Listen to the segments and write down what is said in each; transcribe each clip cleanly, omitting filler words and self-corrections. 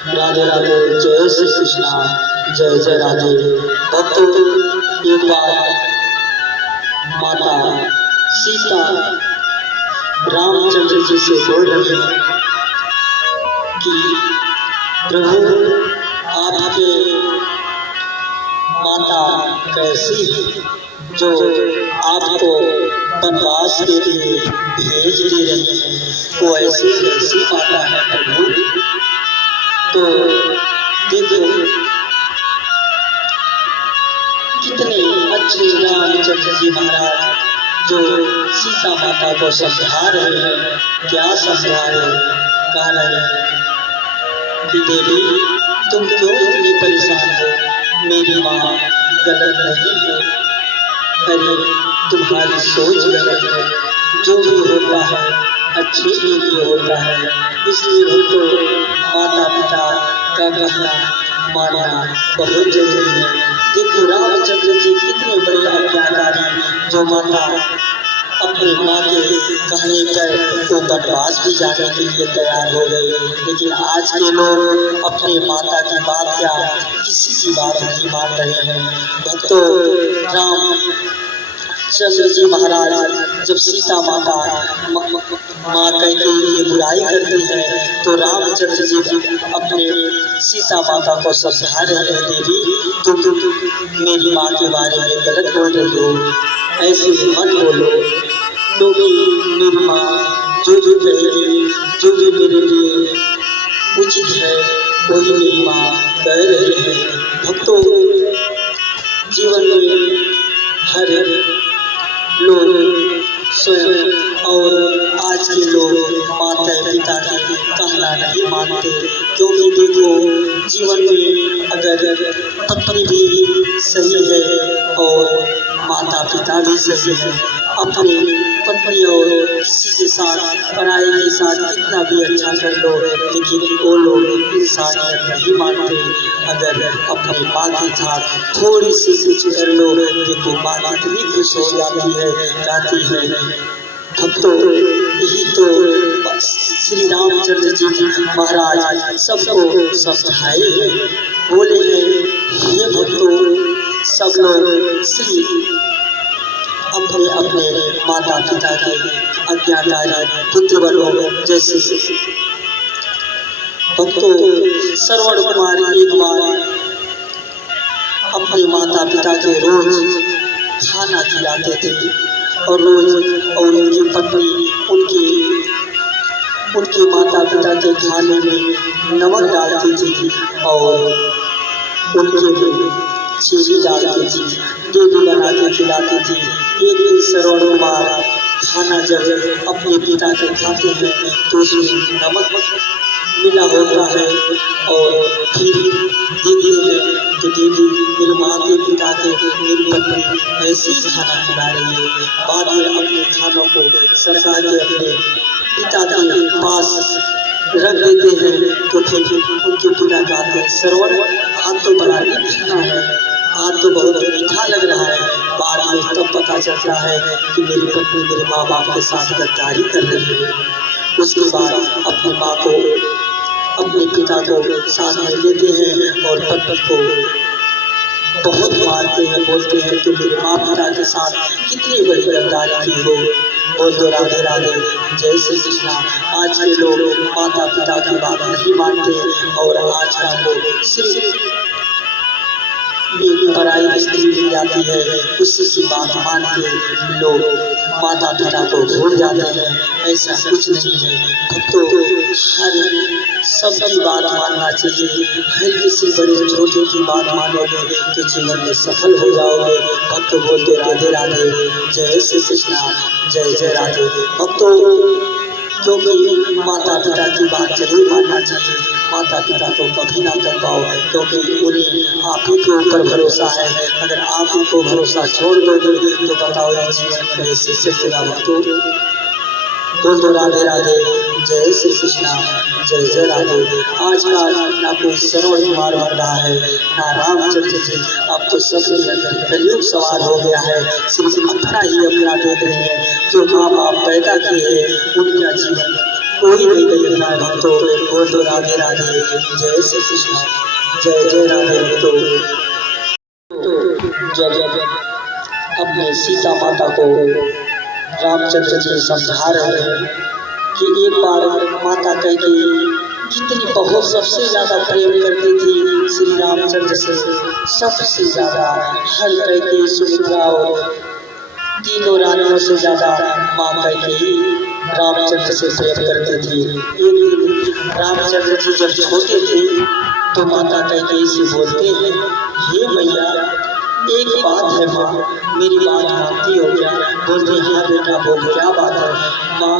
राधे राधे, जय श्री कृष्णा, जय जय राधे। भक्तों, एक बार माता सीता रामचंद्र जी से बोल रहे हैं कि प्रभु, आपके माता कैसी है जो आपको वनवास के लिए भेज दे रही है, वो ऐसी कैसी माता है प्रभु। तो देखो कितने अच्छे रामचंद्र जी महाराज जो सीता माता को समझा रहे हैं। क्या समझा रहे हैं? कह रहे हैं कि देवी, तुम क्यों इतनी परेशान हो? मेरी माँ गलत नहीं है, अरे तुम्हारी सोच गलत है। जो भी होता है अच्छे के लिए होता है, इसलिए हमको माता पिता का कहना मानना बहुत जरूरी है। देखो रामचंद्र जी कितने बड़े आज्ञाकारी, जो माता अपनी माँ के कहने पर वो वनवास भी जाने के लिए तैयार हो गए। लेकिन आज के लोग अपने माता की बात क्या किसी की बात नहीं मान रहे हैं। भक्तों, रामचंद्र जी महाराज जब सीता माता माँ कहते ये बुराई करती है, तो रामचंद्र जी अपने सीता माता को समझा रहे हैं, देवी तुम मेरी माँ के बारे में गलत बोल रही हो, ऐसे मत बोलो, क्योंकि मेरी माँ जो जो कहेगी, जो जो मेरे लिए उचित है वही मेरी माँ कह रही है। भक्तों, जीवन में हर लोग स्वयं और आज के लोग माता पिता का कहना नहीं मानते, क्योंकि देखो जीवन में अगर पत्नी भी सही है और माता पिता भी सही है, अपनी पत्नी और किसी के साथ पराये के साथ कितना भी अच्छा कर लो, लेकिन वो लोग इंसानियत नहीं मानते। अगर अपनी माँ के साथ थोड़ी सी कुछ कर लो, देखो माँ कितनी खुश हो जाती है, कहती है। भक्तों, यही तो श्री रामचंद्र जी महाराज सबको समझाए हैं, बोले हैं, हे भक्तों, सब लोग श्री अपने अपने माता पिता के आज्ञाकारी पुत्र बनो। जैसे भक्तों, श्रवण कुमार एक बार अपने माता पिता के रोज खाना खिलाते थे और रोज और उनकी पत्नी उनके माता पिता के खाने में नमक डालती थी और उनके चीनी डालती थी, दूध बना के खिलाती थी। एक दिन श्रवण कुमार खाना जब अपने पिता के खाते हैं तो उसमें नमक मिला होता है और फिर देखते हैं कि देवी मेरे माँ के पिता के मेरी पत्नी ऐसी खाना खिला रही है। बाद में अपने खानों को सरका के अपने पिता के पास रख देते हैं, तो फिर उनके पिता कहते हैं, श्रवण आज तो बड़ा ही मीठा है, आज तो बहुत मीठा लग रहा है। बाद में तब पता चलता है कि मेरी पत्नी मेरे माँ बाप के साथ गद्दारी कर रही है। उसके बाद अपनी माँ को अपने पिता को साथ में लेते हैं और पत्नी को बहुत मारते हैं, बोलते हैं कि मेरे माँ पिता के साथ कितनी बड़ी गद्दारी की हो। बोल दो राधे राधे, जय श्री कृष्णा। आज के लोग माता पिता की बात नहीं मानते और आज का लोग सिर्फ एक पराई स्त्री मिल जाती है, उसी की बात मान के लोग माता पिता को भूल जाते हैं। ऐसा कुछ नहीं है भक्तों, हर सबकी बात मानना चाहिए। हर किसी बड़े छोटे की बात मानोगे तो जीवन में सफल हो जाओगे। भक्तों, बोल दो राधे राधे, जय श्री कृष्णा, जय जय राधे। भक्तों, क्योंकि माता पिता की बात जरूर मानना चाहिए। माता पिता को कभी ना कर पाओ, क्योंकि उन्हें आप ही के ऊपर भरोसा है। अगर आप ही को भरोसा छोड़ दोगे तो बताओ ये जीवन कैसे चलेगा। भक्तों, बोल दो राधे राधे, जय श्री कृष्णा, जय जय राधे। आज का ना कोई श्रवण कुमार बन रहा है ना रामचंद्र जी, अब तो सबके अंदर कलयुग सवार हो गया है। सिर्फ अपना ही अपना देख रहे हैं। जो माँ बाप पैदा किए हैं उनका जीवन कोई नहीं गई है भक्तों, बोल दो राधे राधे, जय श्री कृष्ण, जय जय राधे भक्तों। जब अपने सीता माता को रामचंद्र जी समझा रहे हैं कि एक बार माता कैकेयी कितनी बहुत सबसे ज्यादा प्रेम करती थी श्री रामचंद्र से, सबसे ज्यादा हर कैकेयी सुमित्रा और तीनों रानियों से ज्यादा माँ कैकेयी रामचंद्र से प्रेम करती थी। एक दिन रामचंद्र जी जब छोटे थे तो माता कैकेयी से बोलते हैं, हे मैया एक बात है माँ, मेरी बात मानती हो क्या? बोलते हाँ बेटा बोल, क्या बात है माँ?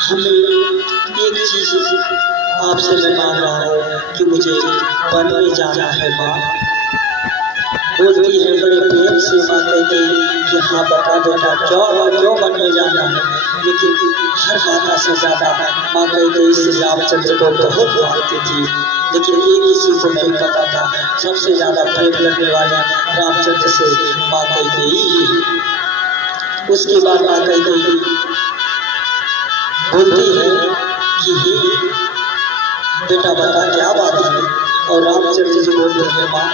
हमें एक चीज आपसे मैं मांग रहा हूँ कि मुझे वन में जाना है माँ। बोलती है बड़े प्रेम से माँ कैकेयी कि हाँ बता बेटा क्यों वन में जाना है। लेकिन हर माता से ज्यादा माँ कैकेयी श्री रामचंद्र को बहुत मानती थी, लेकिन एक किसी को नहीं पता था सबसे ज्यादा प्रेम करने वाले रामचंद्र से माँ कैकेयी ही। उसके बाद माँ कैकेयी बोलती है कि बेटा बता क्या बात है? और रामचंद्र जी बोलते हैं माँ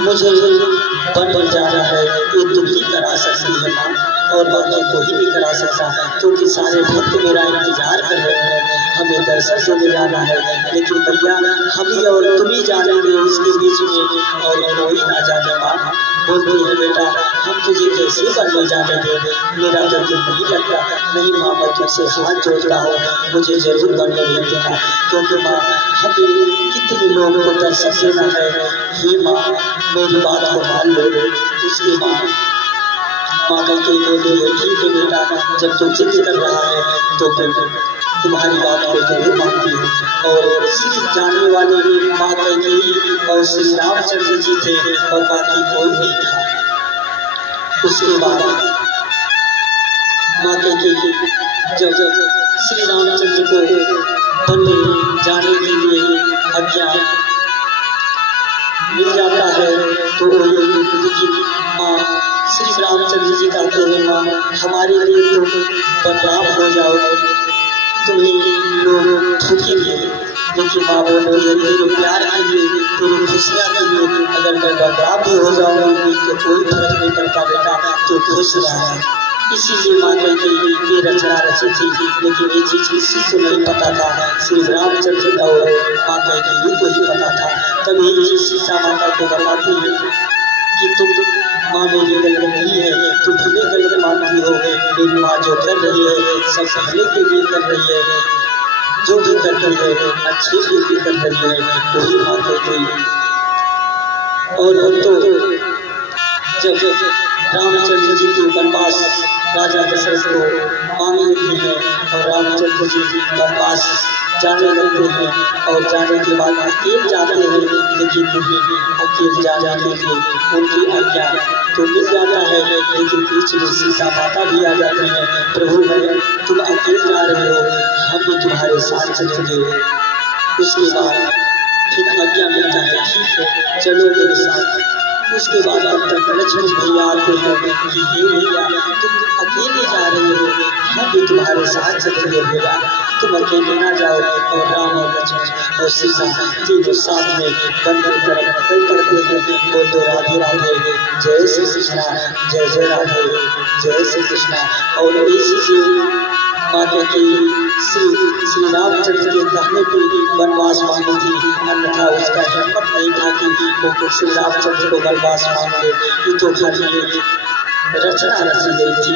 मुझे वन में जाना है, ये तुम ही करा सकती है माँ, और बाकी कोई नहीं करा सकता, क्योंकि सारे भक्त मेरा इंतजार कर रहे हैं, हमें दर्शन देने जाना है। लेकिन भैया हम ही और तुम ही जानेंगे उसके बीच में, और कोई ना जाने माँ। बोलती है बेटा हम तुझे कैसे वन में जाने देंगे, मेरा तो दिल नहीं लगता। नहीं माँ मैं तुझसे हाथ जोड़ता हूँ, मुझे जरूर वन में भेज देना, क्योंकि माँ हमें कितने लोगों को दर्शन देना है। हे माँ मेरी बात को मान लो। उसके बाद माँ कैकेयी बोलती है ठीक है बेटा, जब तुम जिद कर रहा है तो फिर तुम्हारी बात को जरूर मानती हूँ। और सिर्फ जानने वाले माँ कैकेयी और श्री रामचंद्र जी थे और बाकी कोई नहीं था। उसके बाद माँ कैकेयी जब श्री रामचंद्र को वन में जाने के लिए आज्ञा मिल जाता है तो लेकिन माँ श्री रामचंद्र जी कहते हैं माँ हमारे लिए तुम बदलाव हो जाओ, तुम्हें लोग ठुकेंगे, लेकिन माँ बोलती है तेरे प्यार के लिए, तेरी खुशियाँ के लिए अगर मैं बदलाव भी हो जाऊँगी तो कोई फर्क नहीं पड़ता बेटा, तो खुश रहा है। इसीलिए माँ कैकेयी ये रचना रची थी, लेकिन ये चीज किसी को नहीं पता था, श्री रामचंद्र और माँ कैकेयी को ही पता था। तभी सीता माता को बताती है कि तुम माँ मेरी गलत नहीं है, तुम तुम्हें गलत मानती हो, मेरी माँ जो कर रही है सब भले के लिए कर रही है, जो भी कर रही है अच्छे के लिए कर रही है, वही माँ कैकेयी। और तो जब रामचंद्र जी के वनवास राजा दशरथ को मांग लेती है और रामचंद्र जी वनवास जाने लगते हैं, और जाने के बाद अकेले जाते हैं, लेकिन अकेले जाने के लिए उनकी आज्ञा तो मिल जाता है, लेकिन बीच में सीता माता भी आ जाती है, प्रभु तुम अकेले जा रहे हो, हम भी तुम्हारे साथ चलेंगे। उसके बाद फिर आज्ञा मिलता है ठीक है चलो मेरे साथ। उसके बाद तब तक लक्ष्मण भैया आते हैं कि हे भैया तुम अकेले जा रहे हो, हम भी तुम्हारे साथ चलेंगे भैया, तुम अकेले ना जाओ। और राम और लक्ष्मण और सीता तीनों साथ में वन की तरफ निकल पड़ते हैं। बोल दो राधे राधे, जय श्री कृष्णा, जय जय राधे, जय श्री कृष्णा। और इसी से माँ कैकेयी श्री रामचंद्र के कहने पर वनवास मांगी थी, अन्यथा उसका हिम्मत नहीं था कि वो श्री रामचंद्र को वनवास मांगे। ये तो खाली रचना रची गई थी,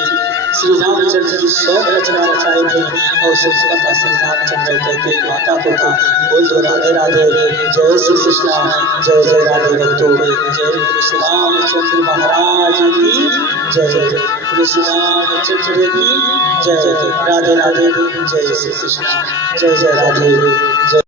श्री रामचंद्र की 100 रचना रचाए थे और सबसे पता श्री रामचंद्र कैकेयी माता को था। बोल दो राधे राधे, जय श्री कृष्णा, जय जय राधे भक्तों, जय श्री रामचंद्र महाराज की जय, श्री रामचंद्र की जय, राधे राधे, जय श्री कृष्णा, जय जय राधे, जय।